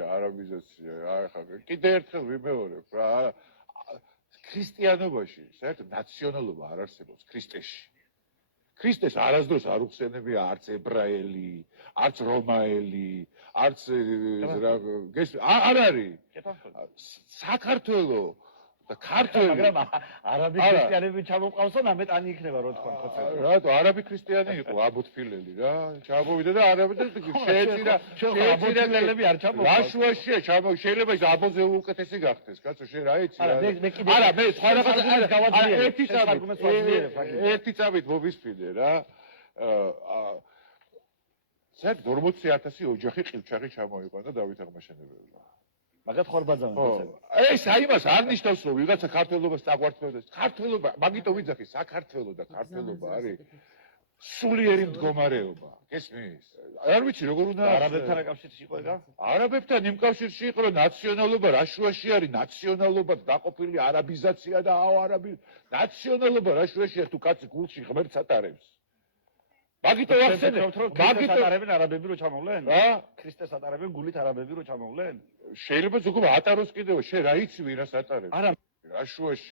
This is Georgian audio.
არაბიზაცია, ახლა კიდე ერთხელ ვიმეორებ რა, ქრისტიანობაში საერთოდ ნაციონალობა არ არსებობს ქრისტეში. ქრისტეს არასდროს არ უხსენებია არც ებრაელი, არც რომაელი, არც არ არის. საქართველო და ქართველი, მაგრამ არაბი ქრისტიანები ჩამოყავსო, ამეტანი იქნება რო თქვა ხოცება. რატო არაბი ქრისტიანი იყო აბუთფილელი რა, ჩამოვიდა და არაბი და შეეწირა აბუთფილელები არ ჩამოყავსო. ლაშუაშია შეიძლება ის აბოზე უკეთესი გახდეს, კაცო შენ რა იცი? არა მე სხვა რაღაცა ერთი წამით მოვისმინე რა. საერთოდ 40,000 ოჯახი ყივჩაღი ჩამოიყვანა დავით აღმაშენებელმა. მაგათ ხორბაძავენ ხოცება. ეს აიმას არ ნიშნავს რომ ვიღაცა ქართველობას წაგვართმევდეს. ქართველობა, მაგიტომ ვიძახი, საქართველო და ქართველობა არის სულიერი მდგომარეობა. გესმის? არ ვიცი როგორ უნდა არაბებთან აკავშირში იყო ეგა? არაბებთან იმ კავშირში იყო რომ ნაციონალობა რაშუაში არის, ნაციონალობა დაყოფილი არაბიზაცია და არაბი ნაციონალობა რაშუაშია თუ კაცი გულში ღმერთს ატარებს. მაგითო ახსენებ, მაგითო ატარებენ არაბები რო ჩამოვლენ? რა? ქრისტეს ატარებენ გულით არაბები რო ჩამოვლენ? შეიძლება ზოგადად ატაროს კიდევ, შენ რა იცი ვირას ატარებს? არა რაშუაში